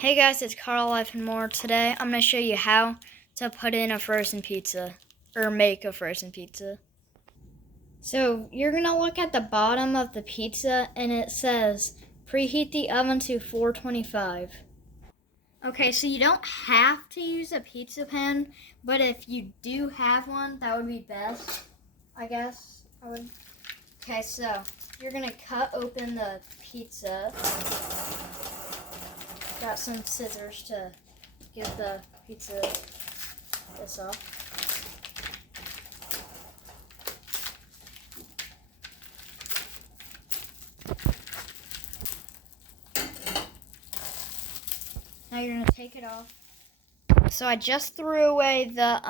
Hey guys, it's Carl Life and More. Today I'm going to show you how to put in a frozen pizza, or make a frozen pizza. So you're going to look at the bottom of the pizza and it says preheat the oven to 425. Okay, so you don't have to use a pizza pan, but if you do have one, that would be best, I guess. Okay, so you're going to cut open the pizza. Got some scissors to get the pizza this off. Now you're gonna take it off. So I just threw away the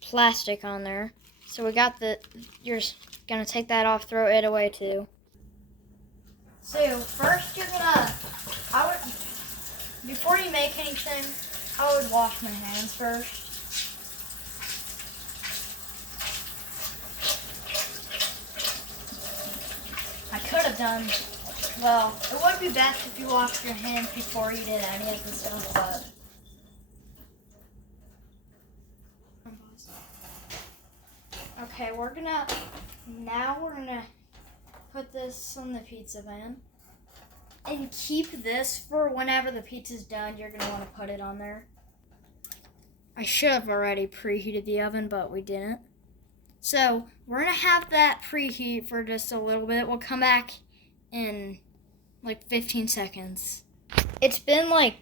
plastic on there. So we got you're gonna take that off, throw it away too. So first before you make anything, I would wash my hands first. I could have done, well, it would be best if you washed your hands before you did any of the stuff, but. Okay, we're gonna put this on the pizza pan. And keep this for whenever the pizza's done, you're gonna wanna put it on there. I should have already preheated the oven, but we didn't. So we're gonna have that preheat for just a little bit. We'll come back in like 15 seconds. It's been like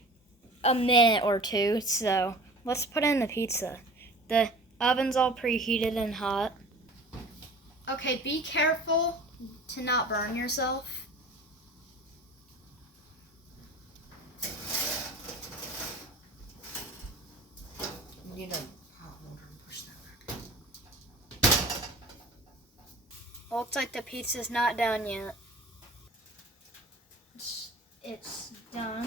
a minute or two, so let's put in the pizza. The oven's all preheated and hot. Okay, be careful to not burn yourself. You need a hot water and push that back. Looks like the pizza's not done yet. It's done.